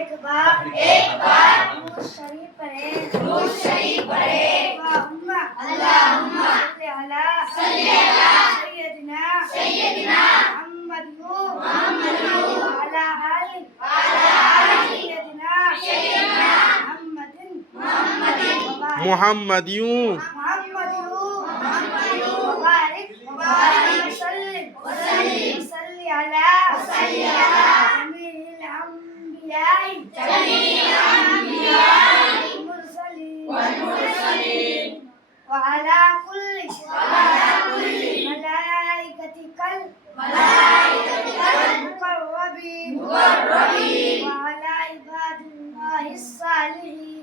एक बार दुरूद शरीफ पढ़े अल्लाहुम्मा सल्ली अला सय्यदिना मुहम्मद व अला आलि सय्यदिना मुहम्मदियों वसल्ली अला जमील अंबियाई मुरसलीन व अला कुल्ली मलाइकतिकल मुकर्रबीन व अला इबादिल्लाहिस सालिहीन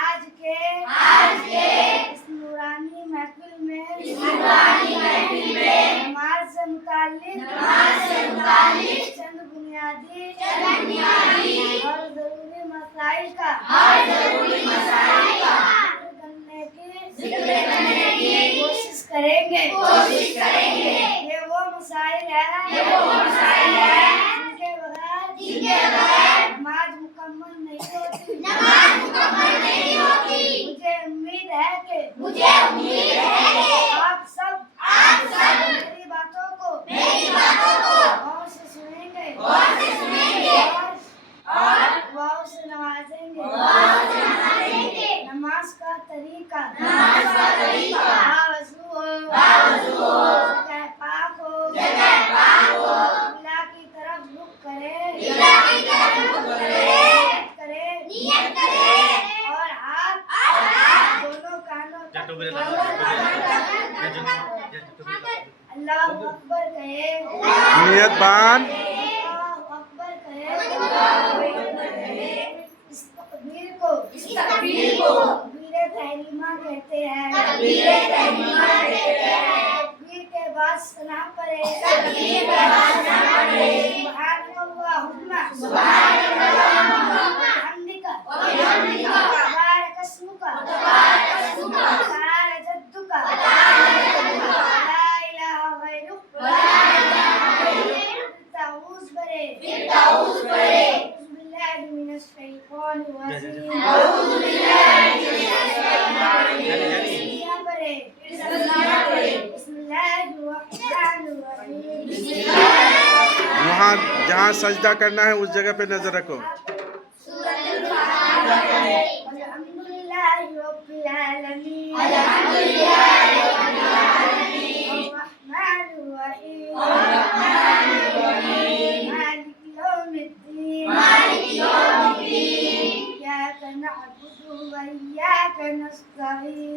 आज के इस नूरानी महफिल में नमाज से मुताल्लिक चंद बुनियादी और जरूरी मसाइल का जिक्र करने की कोशिश करेंगे। ये वो मसाइल है जिनके बगैर नमाज मुकम्मल नहीं होती। मुझे उम्मीद है कि आप सब मेरी बातों को गौर से सुनेंगे और गौर से नवाजेंगे। नमाज का तरीका बावजू हो, जगह पाक हो, किबला की तरफ रुख करे और हाथ दोनों कानों तक अल्लाह अकबर कहे। नियत बान इस तकबीर को तकबीर तहरीमा कहते हैं। तकबीर के बाद सना पढ़े सुभानअल्लाहुम्मा वबिहम्दिका तबारक अस्मुका तआला जद्दुका ला इलाहा गैरुक ताऊज़ पढ़े बिस्मिल्लाहि मिनश शैतानिर रजीम वहाँ जहाँ सजदा करना है उस जगह पे नजर रखो। अल्हम्दुलिल्लाहि रब्बिल आलमीन अर्रहमानिर रहीम मालिकि यौमिद्दीन इय्याका नअबुदु व इय्याका नस्तईन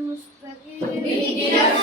मुस्तकीम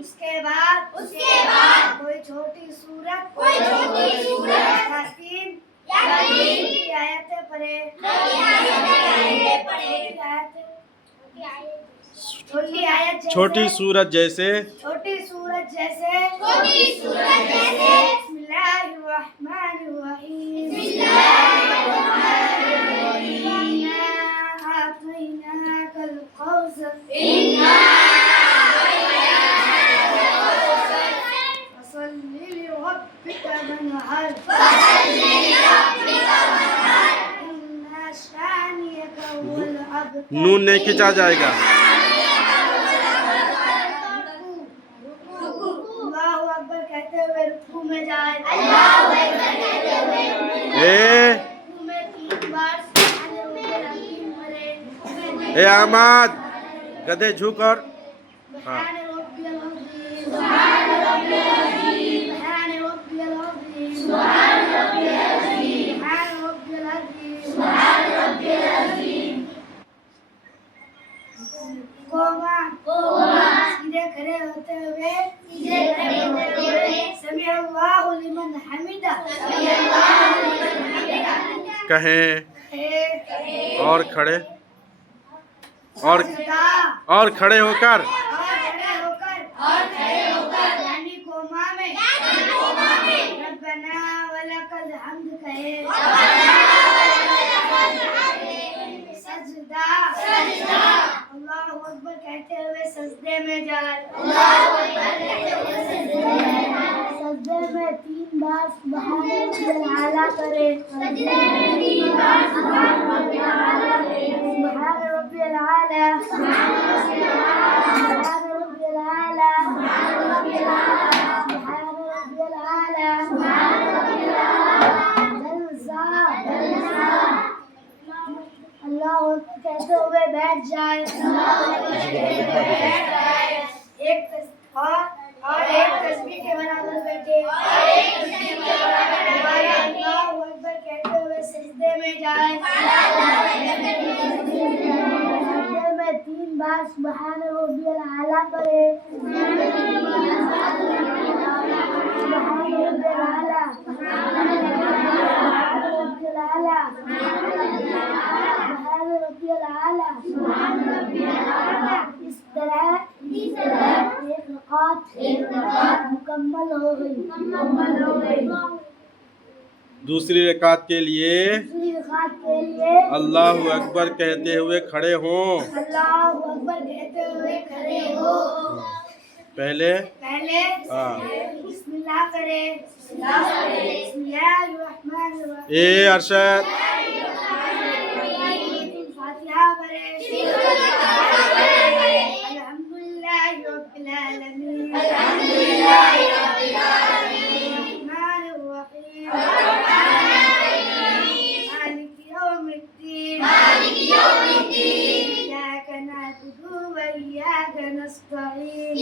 उसके बाद कोई छोटी सूरत की आयतें पढ़े। छोटी सूरत जैसे बिस्मिल्लाहिर्रहमानिर्रहीम इन्ना अअतैनाकल कौसर फसल्लि लिरब्बिका वन्हर इन्ना शानियका हुवल अबतर। नून नहीं खिंचा जाएगा। अल्लाहु अकबर कहते हुए रुकू में जाए। रुकू में 3 बार सुभान रब्बिल अज़ीम पढ़े। ए अहमद गधे झुक और सुभान रब्बियल अज़ीम सुभान रब्बियल अज़ीम सुभान रब्बियल अज़ीम सुभान रब्बियल अज़ीम सुभान रब्बियल अज़ीम सुभान रब्बियल अज़ीम कोमा सीधे खड़े होते हुए समी अल्लाहु लिमन हमिदा कहें और खड़े सजदा और खड़े होकर और खड़े होकर यानी कोमा में रब्बना वलकल हम्द कहे सजदा अल्लाहु अकबर कहते हुए सजदे में जाए सजदे में 3 बार सुभान रब्बियल आला करे सुभान रब्बियल आला सुभान रब्बियल आला सुभान रब्बियल आला जलसा अल्लाह कहते हुए बैठ जाए एक और एक तस्बीह के बराबर बैठे दोबारा अल्लाहु अकबर कहते हुए सजदे में जाए सजदे में 3 बार सुभान रब्बियल आला करे सुभान रब्बियल आला सुभान रब्बियल आला सुभान रब्बियल आला इस तरह एक रकात मुकम्मल हो गई दूसरी रकात के लिए अल्लाहु अकबर कहते हुए खड़े हों अल्लाहु अकबर कहते हुए खड़े हो पहले बिस्मिल्लाह करे बिस्मिल्लाहिर्रहमानिर्रहीम ए अरशद फातिहा करे अल्हम्दुलिल्लाहि रब्बिल आलमीन रहमानिर रहीम मालिक यौमिद्दीन इय्याका नअबुदु व इय्याका नस्तईन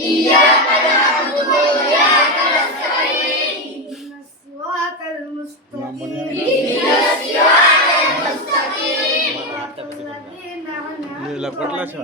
इहदिनस सिरातल मुस्तकीम ये लपटला छा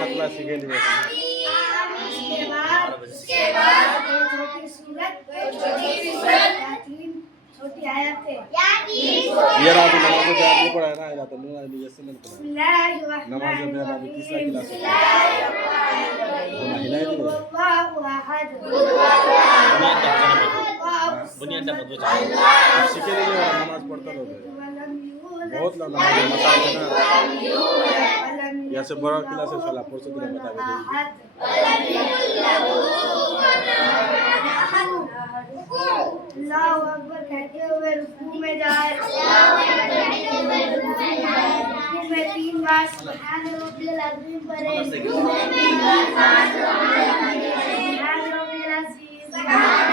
खतला सीखे लिए उसके बाद छोटी सूरत छोटी आयत है ये रात नमाज में नहीं पढ़ा है ना ये रात में ये से नहीं पढ़ा नमाज में मेरा अभी तीसरा क्लास है तो महिला है तो दुनिया dapat baca. आप सीखे नहीं वाला नमाज पढ़ता लोग बहुत लोग नमाज मसाल है ना या से बड़ा क्लास है साला परसों दिन बता दे अल्लाहु अकबर कहते हुए रुकू में जाए रुकू में 3 बार सुभान रब्बियल अज़ीम पढ़े सुभान रब्बियल अज़ीम सुभान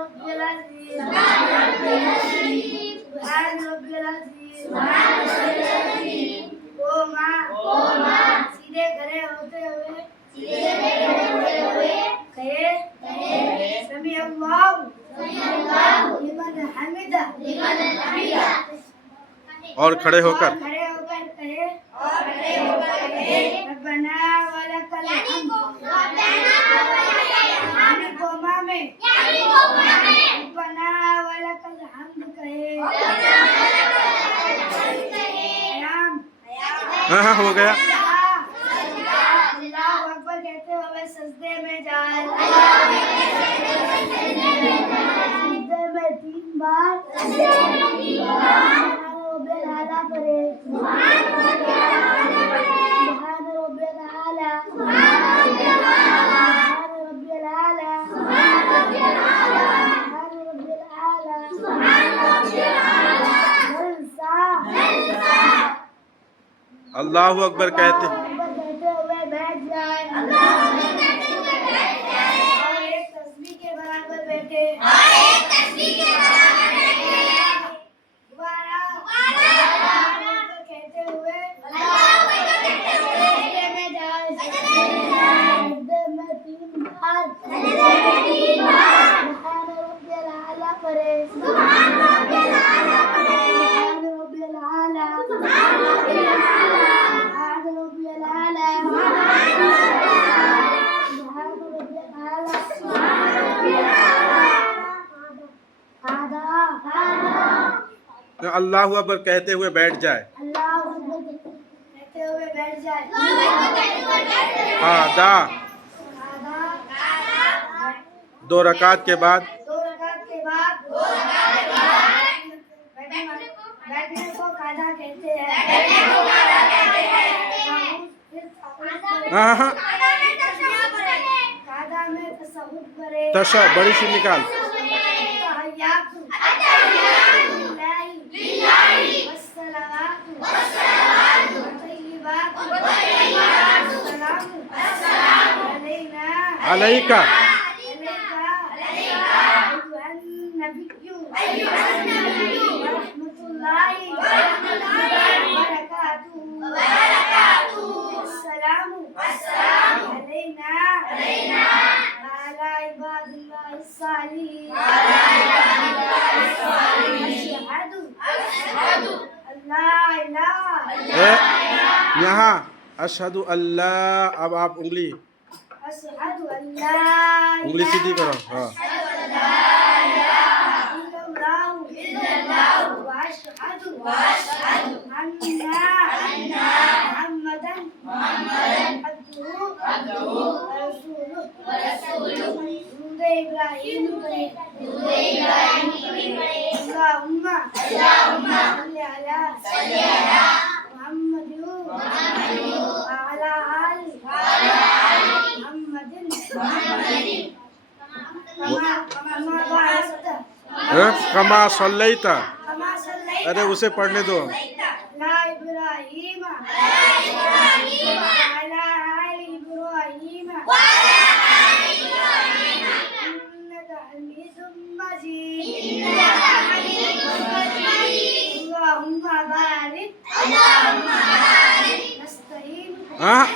रब्बियल अज़ीम सुभान रब्बियल अज़ीम ओ माँ सीधे खड़े होते हुए कहे समी अल्लाहु लिमन हमिदा और खड़े होकर कहे रब्बना वलकल हम्द यानी कोमा में रब्बना वलकल हम्द कहे हाँ हो गया अल्लाहु अकबर कहते हुए सजदे में जाए सजदे में 3 बार रब्बियल आला करे सुभान रब्बियल आला सुभान रब्बियल आला सुभान रब्बियल आला अल्लाहु अकबर कहते हुए बैठ जाए सुभान रब्बियल आला पढ़े सुभान रब्बियल आला सुभान रब्बियल आला सुभान रब्बियल आला सुभान रब्बियल आला। अल्लाहु अकबर कहते हुए बैठ जाए। अल्लाह कहते हुए बैठ जाए। आधा 2 रकात के बाद बैठने को कादा कहते हैं। हाँ कादा में तशहुद पढ़े। तशा बड़ी सी निकाल। अलैका यहाँ अशहदु अल्लाह। अब आप उंगली सीधी करो। हाँ कमा सल्लैता। अरे उसे पढ़ने दो। हाँ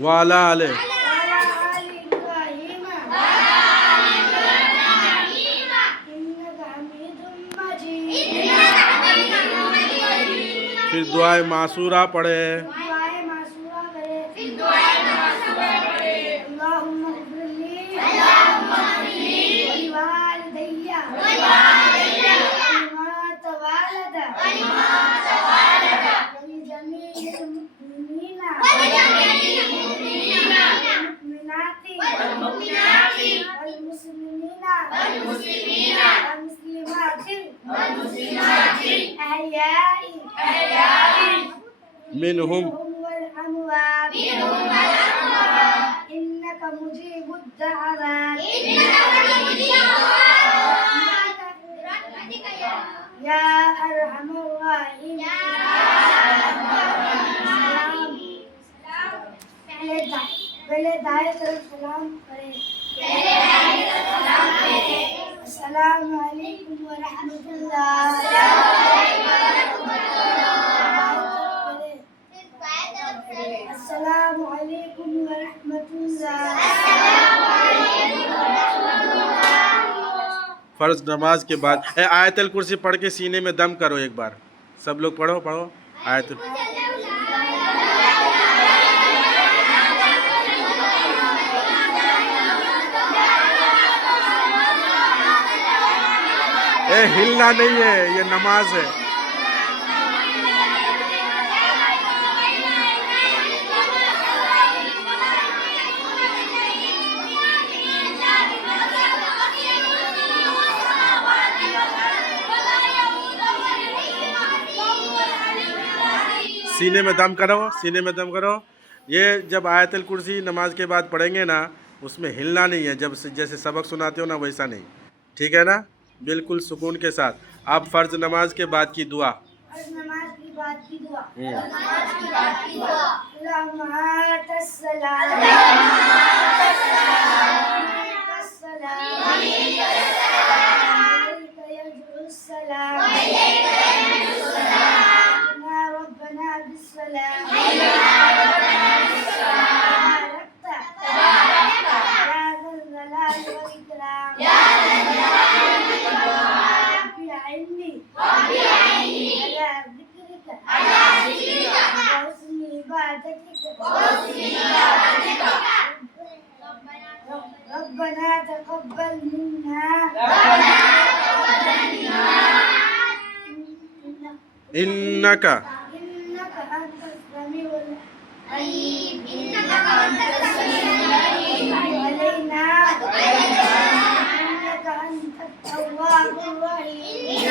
वाला आले। फिर दुआए मासूरा पढ़े। मिनहुम पहले दाएं तरफ सलाम करें। अस्सलामु अलैकुम व रहमतुल्लाह। अस्सलामु अलैकुम व रहमतुल्लाह। फर्ज नमाज के बाद आयतल कुर्सी पढ़ के सीने में दम करो एक बार। सब लोग पढ़ो आयतल। हिलना नहीं है, ये नमाज है। सीने में दम करो, सीने में दम करो। ये जब आयतल कुर्सी नमाज के बाद पढ़ेंगे ना, उसमें हिलना नहीं है। जब जैसे सबक सुनाते हो ना, वैसा नहीं। ठीक है ना? बिल्कुल सुकून के साथ। अब फर्ज नमाज के बाद की दुआ। अल्लाहुम्मा रब्बना तक़ब्बल मिन्ना इन्नका इन्नका अंतस समीउल अलीम अलैना इन्नका अंतत तव्वाबुर रहीम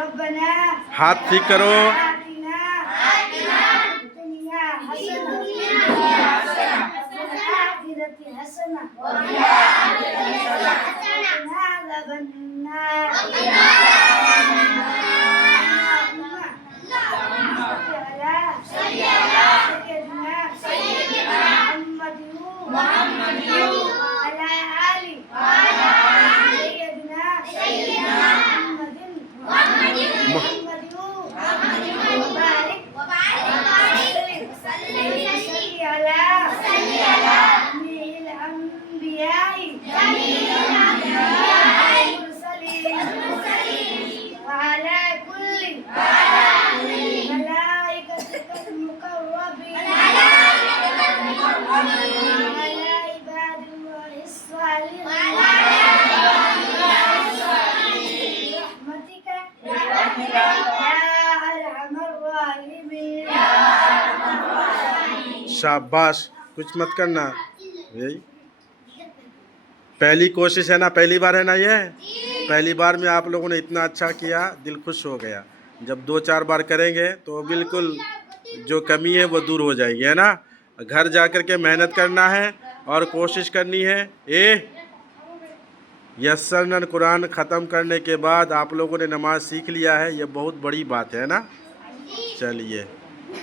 रब्बना हाथ ठीक करो। आतिना दुनिया हसना आखिरती हसना शाबाश, कुछ मत करना। यही पहली कोशिश है ना, पहली बार है ना, ये पहली बार में आप लोगों ने इतना अच्छा किया, दिल खुश हो गया। जब 2-4 बार करेंगे तो बिल्कुल जो कमी है वो दूर हो जाएगी, है ना। घर जा कर के मेहनत करना है और कोशिश करनी है। यस्सरनल कुरान ख़त्म करने के बाद आप लोगों ने नमाज़ सीख लिया है, ये बहुत बड़ी बात है ना। चलिए।